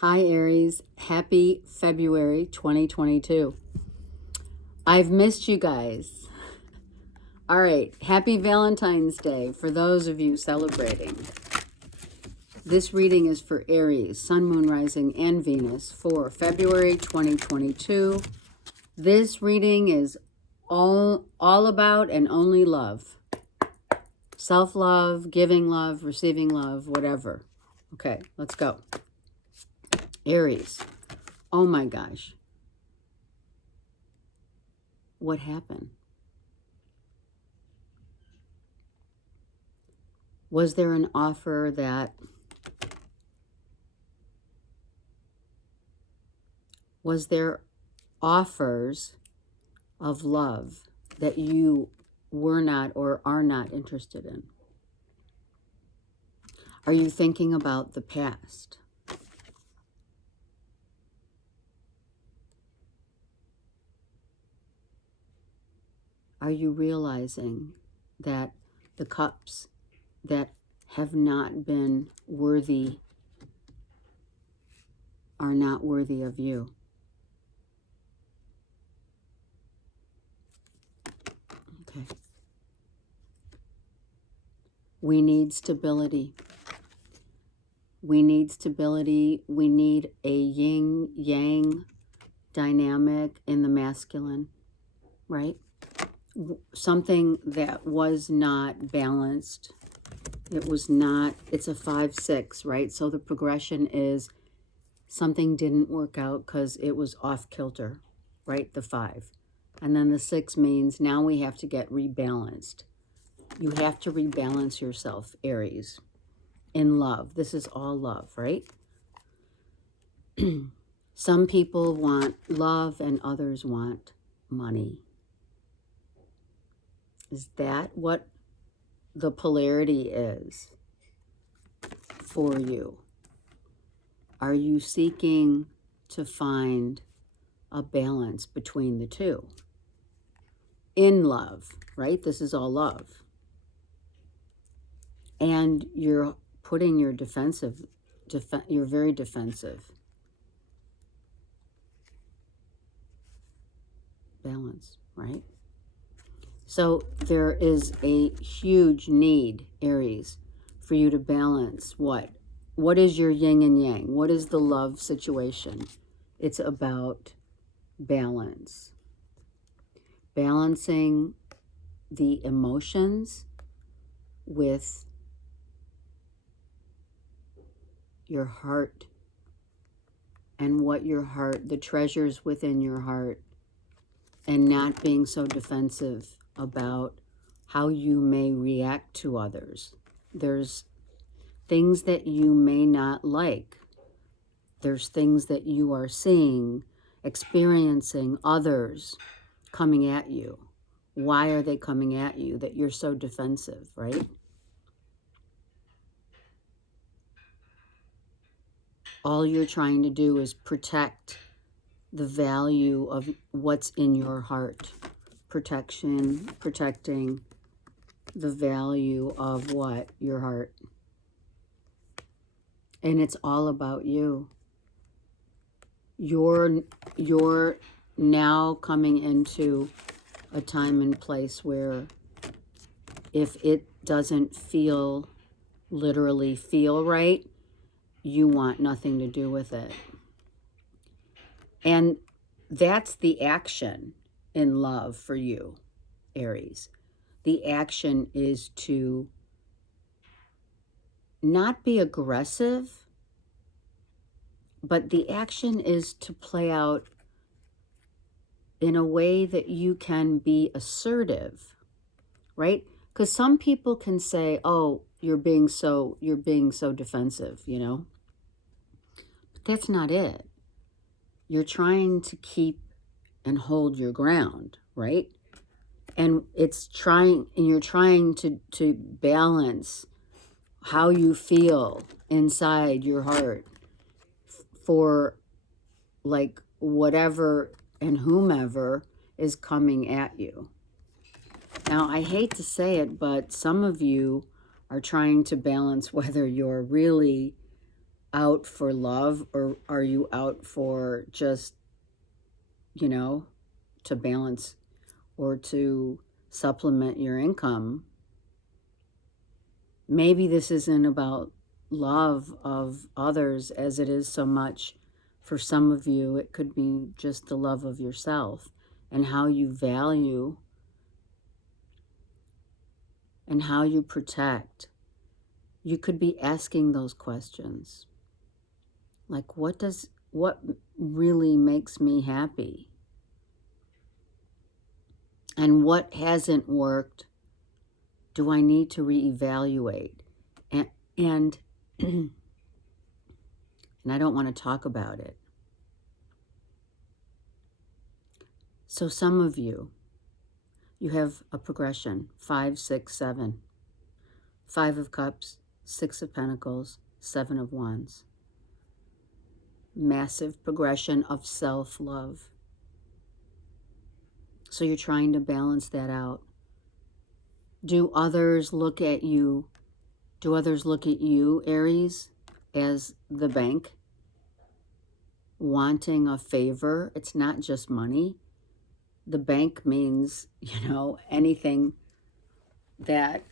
Hi, Aries. Happy February 2022. I've missed you guys. All right. Happy Valentine's Day for those of you celebrating. This reading is for Aries, Sun, Moon, Rising, and Venus for February 2022. This reading is all about and only love. Self-love, giving love, receiving love, whatever. Okay, let's go. Aries. Oh my gosh. What happened? Was there an offer that was there offers of love that you were not or are not interested in? Are you thinking about the past? Are you realizing that the cups that have not been worthy are not worthy of you? Okay. We need stability. We need stability. We need a yin-yang dynamic in the masculine, right? Something that was not balanced. It was not, it's a 5-6, right? So the progression is something didn't work out because it was off kilter, right? The 5. And then the 6 means now we have to get rebalanced. You have to rebalance yourself, Aries, in love. This is all love, right? Some people want love and others want money. Is that what the polarity is for you? Are you seeking to find a balance between the two? In love, right? This is all love. And you're putting your you're very defensive. Balance, right? So there is a huge need, Aries, for you to balance what? What is your yin and yang? What is the love situation? It's about balance. Balancing the emotions with your heart and what your heart, the treasures within your heart, and not being so defensive about how you may react to others. There's things that you may not like. There's things that you are seeing, experiencing others coming at you. Why are they coming at you that you're so defensive, right? All you're trying to do is protect the value of what's in your heart. Protecting the value of what? Your heart. And it's all about you. You're now coming into a time and place where if it doesn't literally feel right, you want nothing to do with it. And that's the action in love for you, Aries. The action is to not be aggressive, but the action is to play out in a way that you can be assertive, right? Because some people can say, oh, you're being so defensive, you know? But that's not it. You're trying to keep and hold your ground, right? And you're trying to balance how you feel inside your heart for like whatever and whomever is coming at you. Now, I hate to say it, but some of you are trying to balance whether you're really out for love, or are you out for just, to balance or to supplement your income? Maybe this isn't about love of others as it is so much for some of you. It could be just the love of yourself and how you value and how you protect. You could be asking those questions. Like, what really makes me happy? And what hasn't worked do I need to reevaluate? And and I don't want to talk about it. So some of you have a progression, 5, 6, 7. 5 of Cups, 6 of Pentacles, 7 of Wands. Massive progression of self-love. So you're trying to balance that out. Do others look at you, Aries, as the bank, wanting a favor? It's not just money. The bank means, anything that,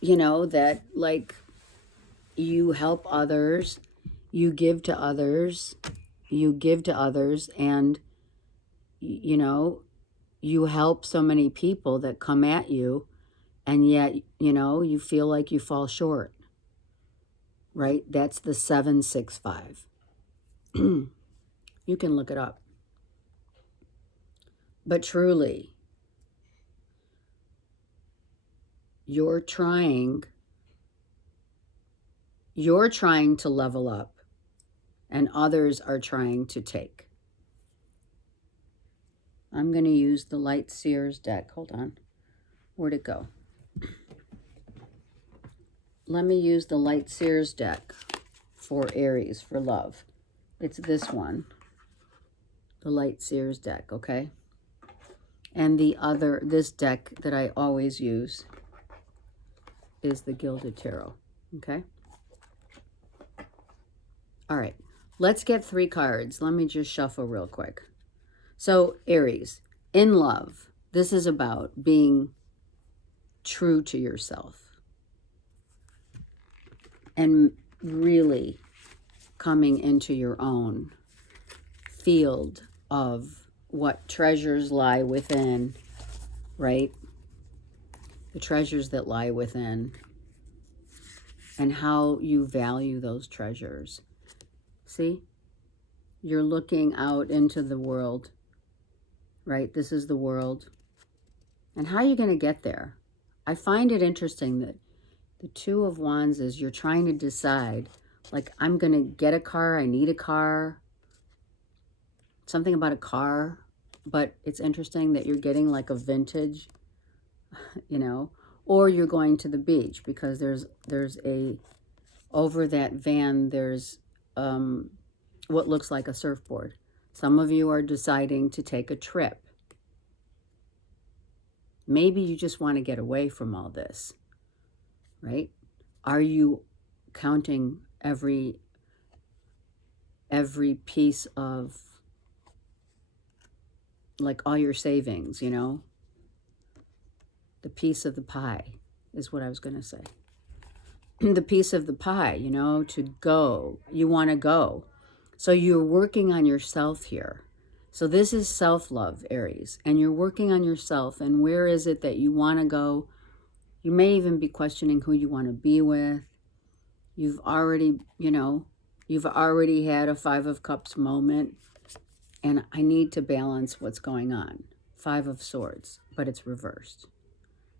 that like you help others, you give to others, and, you help so many people that come at you, and yet, you feel like you fall short, right? That's the 765. You can look it up. But truly, you're trying to level up, and others are trying to take. I'm going to use the Light Seers deck. Hold on. Where'd it go? Let me use the Light Seers deck for Aries, for love. It's this one. The Light Seers deck, okay? And this deck that I always use is the Gilded Tarot, okay? All right, let's get 3 cards. Let me just shuffle real quick. So, Aries, in love, this is about being true to yourself and really coming into your own field of what treasures lie within, right? The treasures that lie within, and how you value those treasures. See? You're looking out into the world, right? This is the world. And how are you going to get there? I find it interesting that the 2 of Wands is you're trying to decide, like, I'm going to get a car, I need a car, something about a car. But it's interesting that you're getting like a vintage, or you're going to the beach, because there's over that van, there's what looks like a surfboard. Some of you are deciding to take a trip. Maybe you just want to get away from all this, right? Are you counting every piece of, like, all your savings, the piece of the pie is what I was going to say. The piece of the pie, to go. You want to go. So you're working on yourself here. So this is self-love, Aries. And you're working on yourself. And where is it that you want to go? You may even be questioning who you want to be with. You've already, had a 5 of Cups moment. And I need to balance what's going on. 5 of Swords, but it's reversed.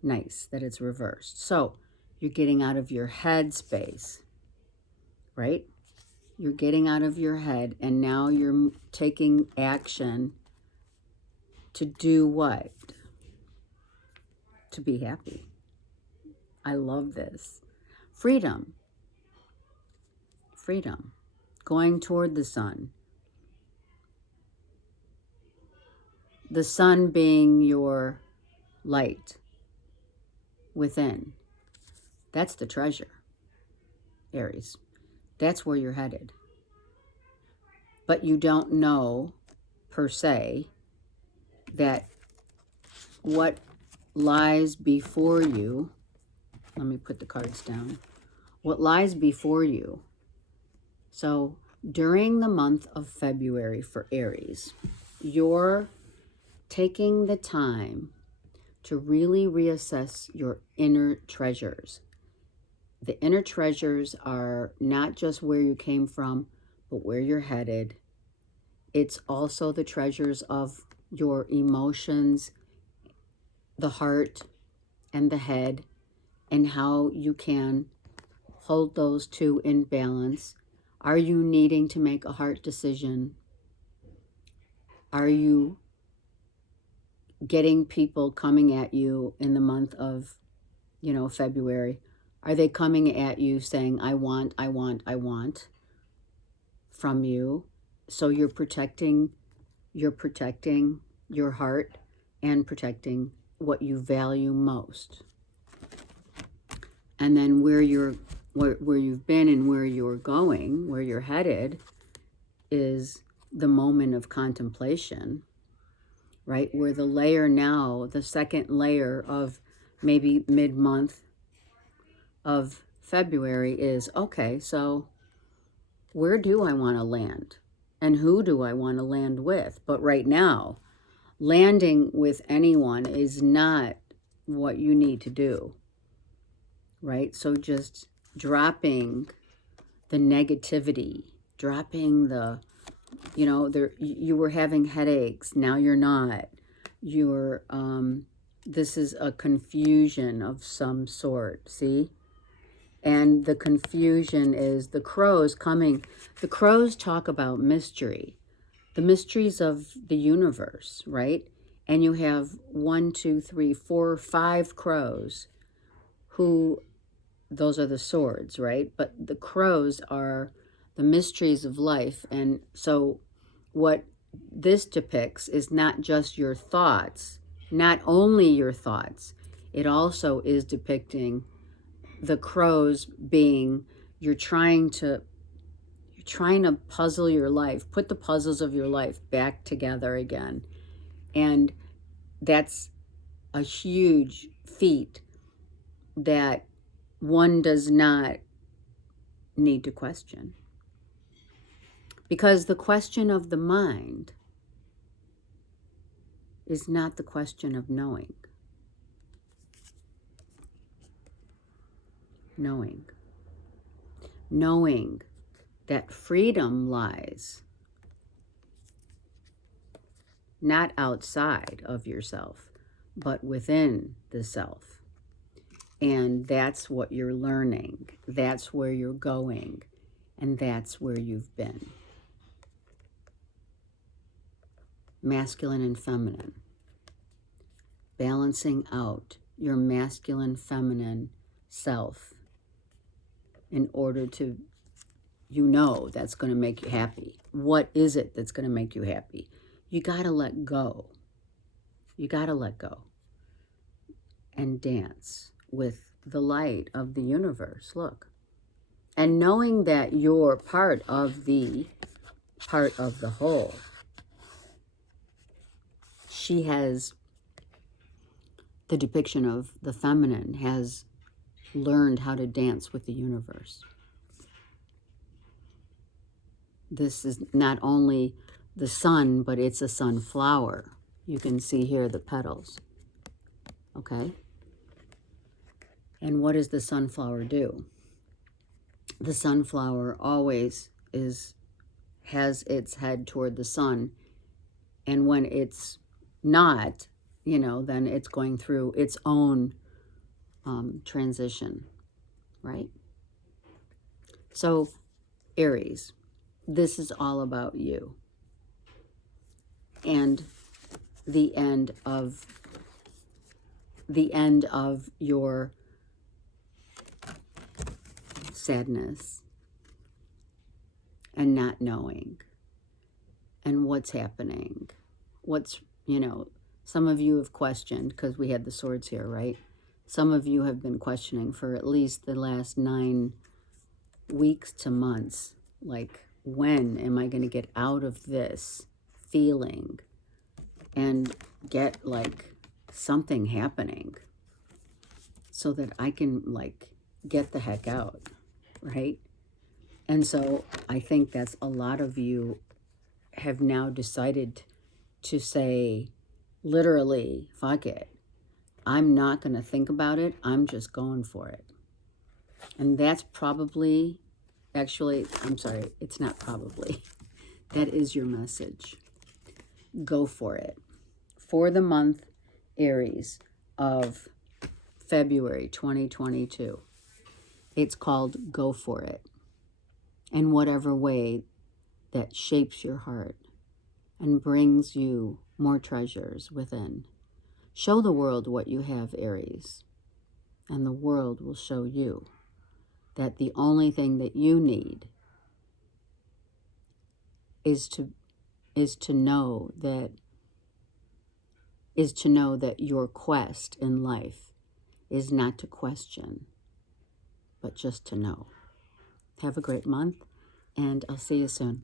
Nice that it's reversed. So you're getting out of your head space, right? You're getting out of your head, and now you're taking action to do what? To be happy. I love this. Freedom. Freedom. Going toward the sun. The sun being your light within. That's the treasure, Aries. That's where you're headed. But you don't know, per se, that what lies before you, let me put the cards down, what lies before you. So during the month of February for Aries, you're taking the time to really reassess your inner treasures. The inner treasures are not just where you came from, but where you're headed. It's also the treasures of your emotions, the heart, and the head, and how you can hold those two in balance. Are you needing to make a heart decision? Are you getting people coming at you in the month of, February? Are they coming at you saying, I want from you? So you're protecting your heart and protecting what you value most. And then where you've been and where you're going, where you're headed, is the moment of contemplation, right? Where the layer now, the second layer of maybe mid-month of February is, okay, so where do I want to land? And who do I want to land with? But right now, landing with anyone is not what you need to do, right? So just dropping the negativity, dropping the, you were having headaches, now you're not. This is a confusion of some sort, see? And the confusion is the crows coming. The crows talk about mystery, the mysteries of the universe, right? And you have 1, 2, 3, 4, 5 crows who, those are the swords, right? But the crows are the mysteries of life. And so what this depicts is not just your thoughts, not only your thoughts, it also is depicting the crows being, you're trying to puzzle your life, put the puzzles of your life back together again. And that's a huge feat that one does not need to question. Because the question of the mind is not the question of knowing. Knowing that freedom lies not outside of yourself, but within the self. And that's what you're learning. That's where you're going. And that's where you've been. Masculine and feminine. Balancing out your masculine, feminine self in order to, that's going to make you happy. What is it that's going to make you happy? You got to let go. You got to let go and dance with the light of the universe. Look. And knowing that you're part of the whole. She has, the depiction of the feminine has learned how to dance with the universe. This is not only the sun, but it's a sunflower. You can see here the petals. Okay? And what does the sunflower do? The sunflower always has its head toward the sun. And when it's not, then it's going through its own transition, right? So, Aries, this is all about you. And the end of your sadness and not knowing and what's happening. Some of you have questioned, because we had the swords here, right? Some of you have been questioning for at least the last 9 weeks to months. Like, when am I going to get out of this feeling and get like something happening so that I can like get the heck out, right? And so I think that's a lot of you have now decided to say, literally, fuck it. I'm not going to think about it. I'm just going for it. And that's probably, actually, I'm sorry, it's not probably. That is your message. Go for it. For the month, Aries, of February 2022. It's called Go For It. In whatever way that shapes your heart and brings you more treasures within. Show the world what you have, Aries, and the world will show you that the only thing that you need is to know that your quest in life is not to question, but just to know. Have a great month, and I'll see you soon.